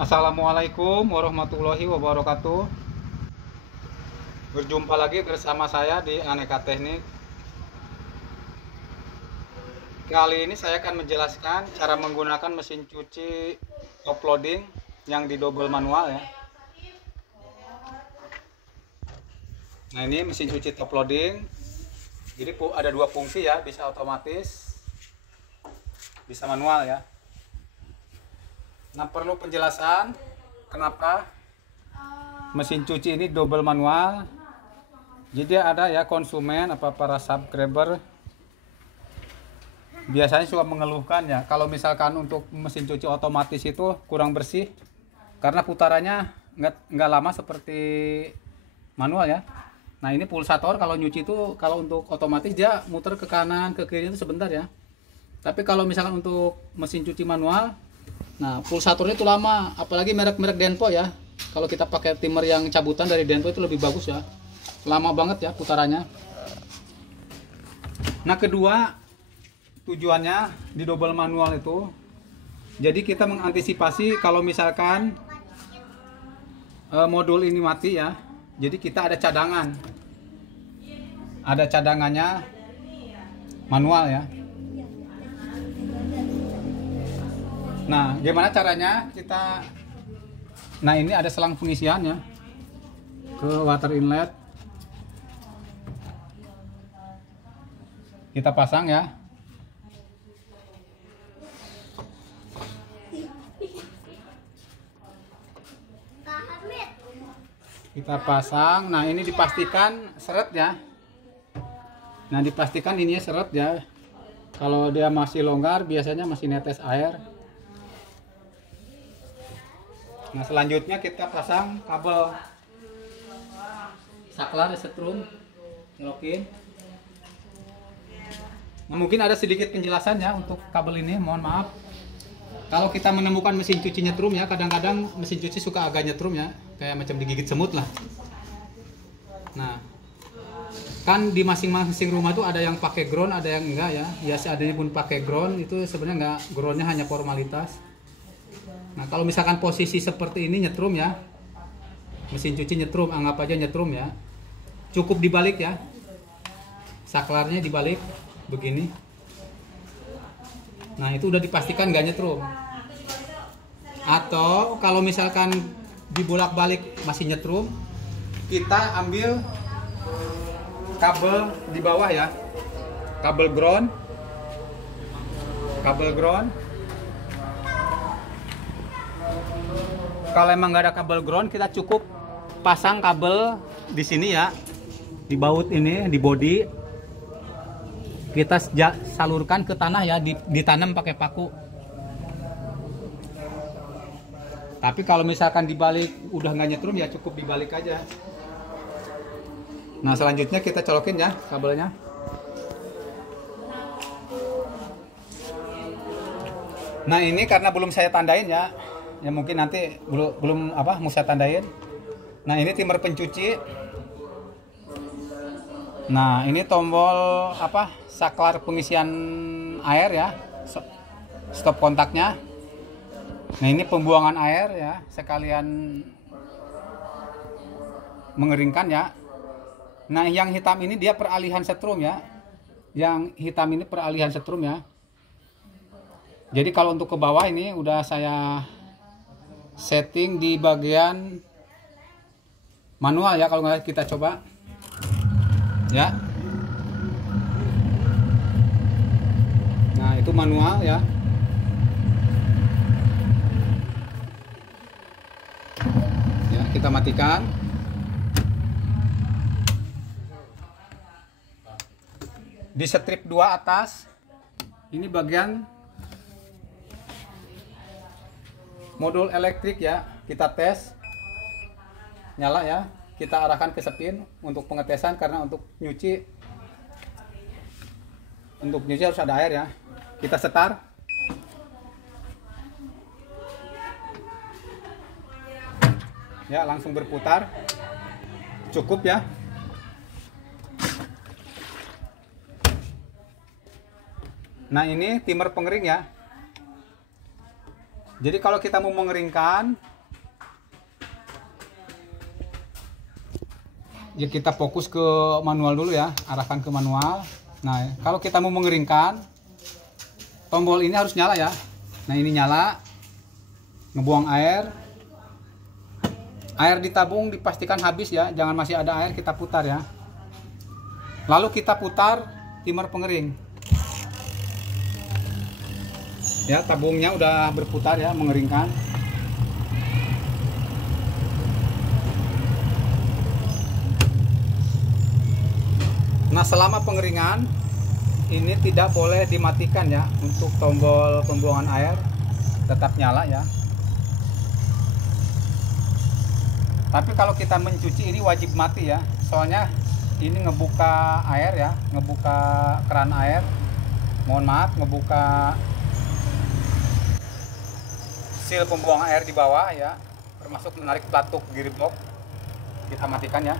Assalamualaikum warahmatullahi wabarakatuh. Berjumpa lagi bersama saya di Aneka Teknik. Kali ini saya akan menjelaskan cara menggunakan mesin cuci top loading yang di double manual ya. Nah, ini mesin cuci top loading. Jadi ada dua fungsi ya, bisa otomatis, bisa manual ya. Nah, perlu penjelasan kenapa mesin cuci ini double manual. Jadi ada ya konsumen para subscriber biasanya suka mengeluhkan ya, kalau misalkan untuk mesin cuci otomatis itu kurang bersih karena putarannya nggak lama seperti manual ya. Nah, ini pulsator kalau nyuci itu, kalau untuk otomatis dia muter ke kanan ke kiri itu sebentar ya. Tapi kalau misalkan untuk mesin cuci manual, nah pulsatornya itu lama, apalagi merek-merek Denpo ya. Kalau kita pakai timer yang cabutan dari Denpo itu lebih bagus ya. Lama banget ya putarannya. Nah, kedua tujuannya di double manual itu, jadi kita mengantisipasi kalau misalkan modul ini mati ya. Jadi kita ada cadangan. Ada cadangannya manual ya. Nah, gimana caranya kita? Nah, ini ada selang pengisian ya ke water inlet. Kita pasang ya. Kita pasang. Nah, ini dipastikan seret ya. Nah, dipastikan ininya seret ya. Kalau dia masih longgar, biasanya masih netes air. Nah, selanjutnya kita pasang kabel saklar setrum, nyelokin. Nah, mungkin ada sedikit penjelasan ya untuk kabel ini, mohon maaf. Kalau kita menemukan mesin cuci nyetrum ya, kadang-kadang mesin cuci suka agak nyetrum ya, kayak macam digigit semut lah. Nah, kan di masing-masing rumah tuh ada yang pakai ground, ada yang enggak ya. Ya seadanya pun pakai ground, itu sebenarnya enggak, groundnya hanya formalitas. Nah, kalau misalkan posisi seperti ini nyetrum ya, mesin cuci nyetrum, anggap aja nyetrum ya, cukup dibalik ya, saklarnya dibalik begini. Nah, itu udah dipastikan nggak nyetrum. Atau kalau misalkan dibolak-balik masih nyetrum, kita ambil kabel di bawah ya, kabel ground. Kalau emang nggak ada kabel ground, kita cukup pasang kabel di sini ya, di baut ini, di bodi. Kita salurkan ke tanah ya, ditanam pakai paku. Tapi kalau misalkan dibalik udah nggak nyetrum ya, cukup dibalik aja. Nah, selanjutnya kita colokin ya kabelnya. Nah, ini karena belum saya tandain ya, ya mungkin nanti belum mau saya tandain. Nah, ini timer pencuci. Nah, ini tombol saklar pengisian air ya, stop kontaknya. Nah, ini pembuangan air ya, sekalian mengeringkan ya. Nah, yang hitam ini dia peralihan setrum ya, yang hitam ini peralihan setrum ya. Jadi kalau untuk ke bawah ini udah saya setting di bagian manual ya, kalau nggak kita coba ya. Nah, itu manual ya. Ya, kita matikan. Di strip 2 atas ini bagian modul elektrik ya, kita tes nyala ya. Kita arahkan ke spin untuk pengetesan, karena untuk nyuci harus ada air ya. Kita setar. Ya, langsung berputar. Cukup ya. Nah, ini timer pengering ya. Jadi kalau kita mau mengeringkan, ya kita fokus ke manual dulu ya, arahkan ke manual. Nah, kalau kita mau mengeringkan, tombol ini harus nyala ya. Nah, ini nyala, ngebuang air. Air ditabung dipastikan habis ya, jangan masih ada air, kita putar ya. Lalu kita putar timer pengering. Ya, tabungnya udah berputar ya, mengeringkan. Nah, selama pengeringan ini tidak boleh dimatikan ya, untuk tombol pembuangan air tetap nyala ya. Tapi kalau kita mencuci ini wajib mati ya, soalnya ini ngebuka air ya, ngebuka keran air. Mohon maaf, ngebuka seal pembuangan air di bawah ya, termasuk menarik pelatuk gearbox. Kita matikan ya.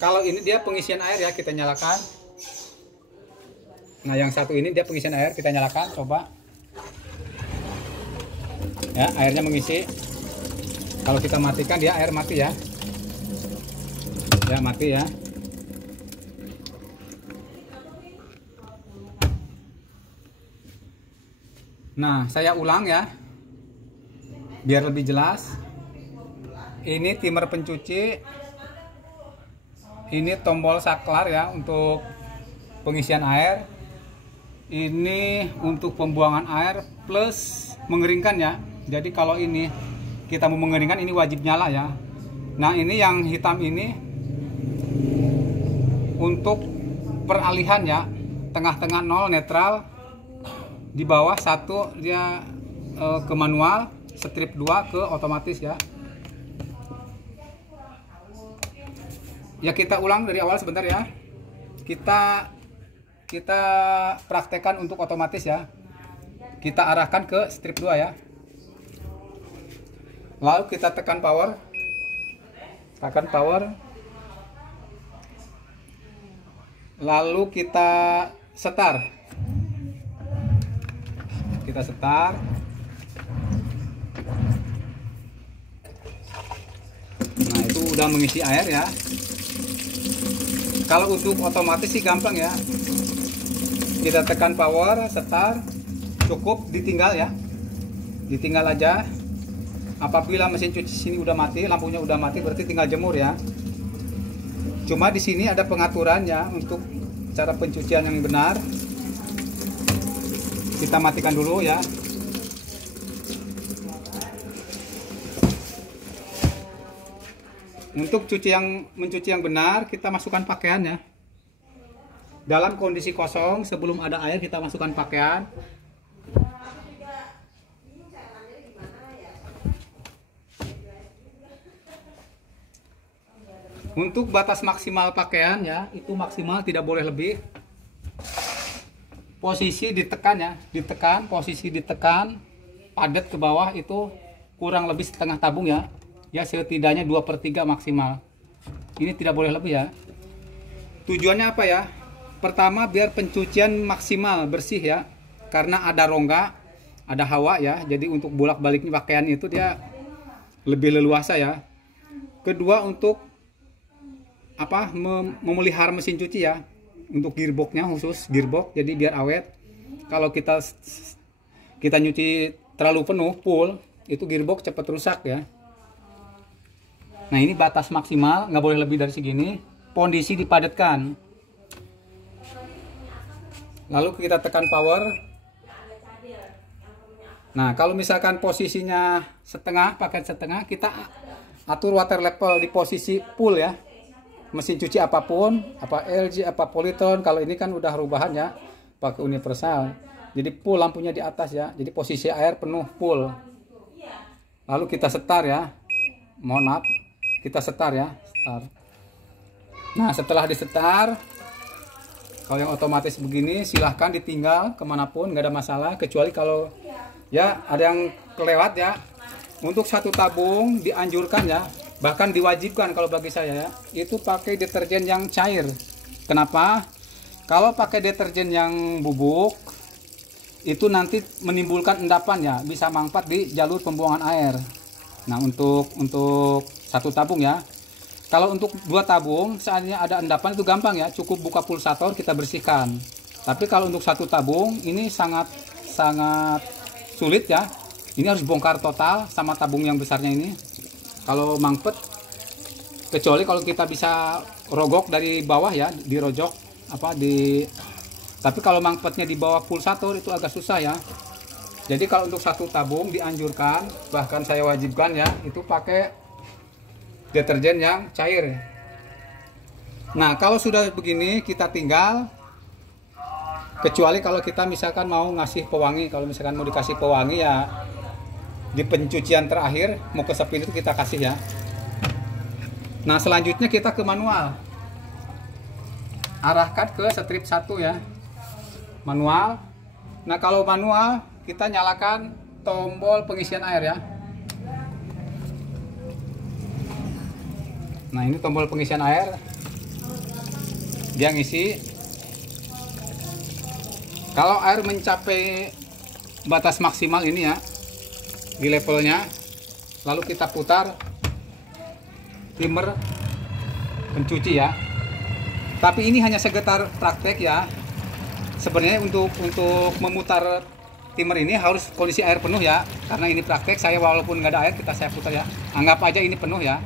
Kalau ini dia pengisian air ya, kita nyalakan. Nah, yang satu ini dia pengisian air, kita nyalakan, coba. Ya, airnya mengisi. Kalau kita matikan dia air mati ya. Ya, mati ya. Nah, saya ulang ya, biar lebih jelas. Ini timer pencuci, ini tombol saklar ya untuk pengisian air, ini untuk pembuangan air plus mengeringkan ya. Jadi kalau ini kita mau mengeringkan, ini wajib nyala ya. Nah, ini yang hitam ini untuk peralihan ya, tengah-tengah 0 netral, di bawah 1 dia ke manual, strip 2 ke otomatis ya. Ya, kita ulang dari awal sebentar ya. Kita praktekkan untuk otomatis ya. Kita arahkan ke strip 2 ya. Lalu kita tekan power. Tekan power. Lalu kita setar. Kita setar. Nah, itu udah mengisi air ya. Kalau untuk otomatis sih gampang ya. Kita tekan power, setar, cukup ditinggal ya. Ditinggal aja. Apabila mesin cuci sini udah mati, lampunya udah mati, berarti tinggal jemur ya. Cuma di sini ada pengaturannya untuk cara pencucian yang benar. Kita matikan dulu ya. Untuk mencuci yang benar, kita masukkan pakaian ya. Dalam kondisi kosong, sebelum ada air kita masukkan pakaian. Untuk batas maksimal pakaian ya, itu maksimal tidak boleh lebih. Posisi ditekan ya, posisi ditekan, padat ke bawah itu kurang lebih setengah tabung ya. Ya, setidaknya 2/3 maksimal. Ini tidak boleh lebih ya. Tujuannya apa ya? Pertama, biar pencucian maksimal bersih ya. Karena ada rongga, ada hawa ya. Jadi untuk bolak-baliknya pakaian itu dia lebih leluasa ya. Kedua, untuk memelihara mesin cuci ya. Untuk gearboxnya khusus gearbox, jadi biar awet. Kalau kita nyuci terlalu penuh full, itu gearbox cepat rusak ya. Nah, ini batas maksimal, nggak boleh lebih dari segini. Kondisi dipadatkan. Lalu kita tekan power. Nah, kalau misalkan posisinya setengah, pakai setengah, kita atur water level di posisi full ya. Mesin cuci apapun, apa LG, apa Polytron, kalau ini kan udah rubahan ya, pakai universal. Jadi full lampunya di atas ya. Jadi posisi air penuh full. Lalu kita setar ya. Mohon maaf. Kita setar ya, setar. Nah, setelah disetar, kalau yang otomatis begini silahkan ditinggal kemanapun, nggak ada masalah, kecuali kalau ya ada yang kelewat ya. Untuk satu tabung dianjurkan ya, bahkan diwajibkan kalau bagi saya ya, itu pakai deterjen yang cair. Kenapa? Kalau pakai deterjen yang bubuk itu nanti menimbulkan endapan ya, bisa mangpat di jalur pembuangan air. Nah, untuk satu tabung ya. Kalau untuk 2 tabung, seandainya ada endapan itu gampang ya, cukup buka pulsator kita bersihkan. Tapi kalau untuk 1 tabung ini sangat sulit ya. Ini harus bongkar total sama tabung yang besarnya ini. Kalau mangpet, kecuali kalau kita bisa rogok dari bawah ya, dirojok tapi kalau mangpetnya di bawah pulsator itu agak susah ya. Jadi kalau untuk 1 tabung dianjurkan, bahkan saya wajibkan ya, itu pakai deterjen yang cair. Nah, kalau sudah begini kita tinggal, kecuali kalau kita misalkan mau ngasih pewangi, kalau misalkan mau dikasih pewangi ya di pencucian terakhir mau ke sepin itu kita kasih ya. Nah, selanjutnya kita ke manual. Arahkan ke strip 1 ya, manual. Nah, kalau manual kita nyalakan tombol pengisian air ya. Nah, ini tombol pengisian air, dia ngisi. Kalau air mencapai batas maksimal ini ya, di levelnya, lalu kita putar timer pencuci ya. Tapi ini hanya sekedar praktek ya. Sebenarnya untuk memutar timer ini harus kondisi air penuh ya. Karena ini praktek, saya walaupun nggak ada air saya putar ya. Anggap aja ini penuh ya.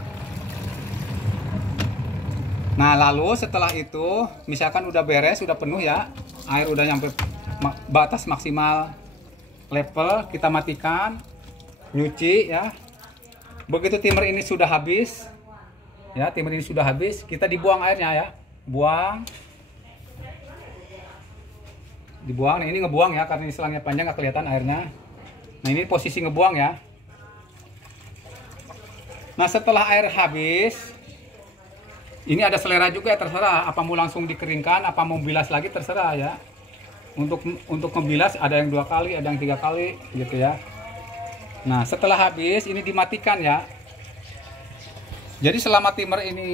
Nah, lalu setelah itu misalkan udah beres, udah penuh ya, air udah nyampe batas maksimal level, kita matikan, nyuci ya. Begitu timer ini sudah habis ya, kita dibuang airnya ya. Dibuang. Nah, ini ngebuang ya, karena ini selangnya panjang nggak kelihatan airnya. Nah, ini posisi ngebuang ya. Nah, setelah air habis, ini ada selera juga ya, terserah apa mau langsung dikeringkan, apa mau bilas lagi terserah ya. Untuk membilas ada yang 2 kali, ada yang 3 kali gitu ya. Nah, setelah habis ini dimatikan ya. Jadi selama timer ini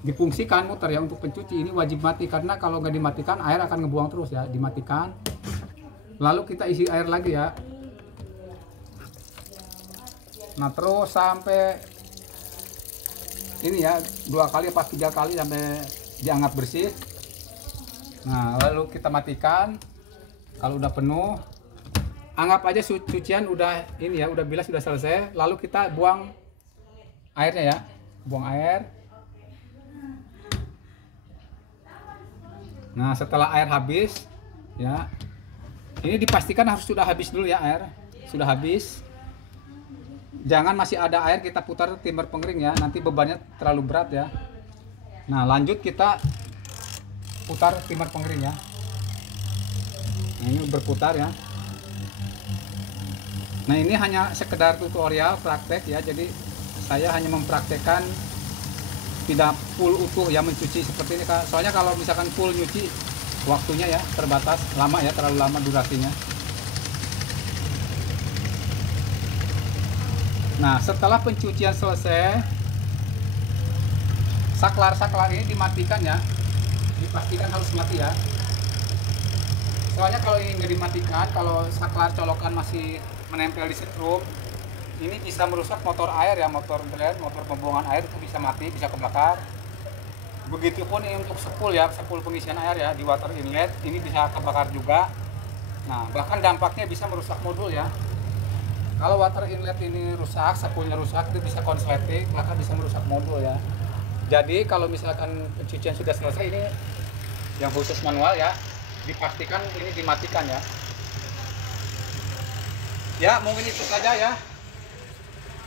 difungsikan muter ya untuk pencuci, ini wajib mati, karena kalau nggak dimatikan air akan ngebuang terus ya. Dimatikan, lalu kita isi air lagi ya. Nah, terus sampai ini ya 2 kali apa 3 kali sampai dianggap bersih. Nah, lalu kita matikan. Kalau udah penuh, anggap aja cucian udah ini ya, udah bilas, sudah selesai. Lalu kita buang airnya ya, buang air. Nah, setelah air habis ya, ini dipastikan harus sudah habis dulu ya, air sudah habis. Jangan masih ada air kita putar timer pengering ya, nanti bebannya terlalu berat ya. Nah, lanjut kita putar timer pengering ya. Nah, ini berputar ya. Nah, ini hanya sekedar tutorial praktek ya, jadi saya hanya mempraktekkan, tidak full utuh ya mencuci seperti ini. Soalnya kalau misalkan full nyuci waktunya ya terbatas, lama ya, terlalu lama durasinya. Nah, setelah pencucian selesai, saklar ini dimatikan ya, dipastikan harus mati ya. Soalnya kalau ini nggak dimatikan, kalau saklar colokan masih menempel di setrum, ini bisa merusak motor air ya, motor blade, motor pembuangan air itu bisa mati, bisa kebakar. Begitupun ini untuk spool ya, spool pengisian air ya di water inlet, ini bisa kebakar juga. Nah, bahkan dampaknya bisa merusak modul ya. Kalau water inlet ini rusak, spoolnya rusak, itu bisa konsleting, maka bisa merusak modul ya. Jadi kalau misalkan pencucian sudah selesai, ini yang khusus manual ya, dipastikan ini dimatikan ya. Ya, mungkin itu saja ya.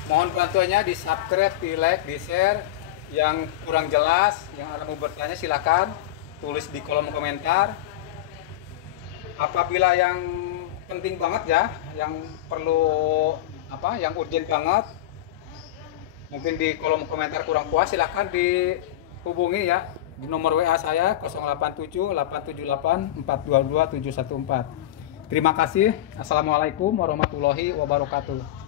Mohon bantuannya di subscribe, di like, di share. Yang kurang jelas, yang ada mau bertanya silakan tulis di kolom komentar. Apabila yang penting banget ya, yang perlu yang urgent banget, mungkin di kolom komentar kurang puas, silakan dihubungi ya di nomor WA saya 087 878 422 714. Terima kasih. Assalamualaikum warahmatullahi wabarakatuh.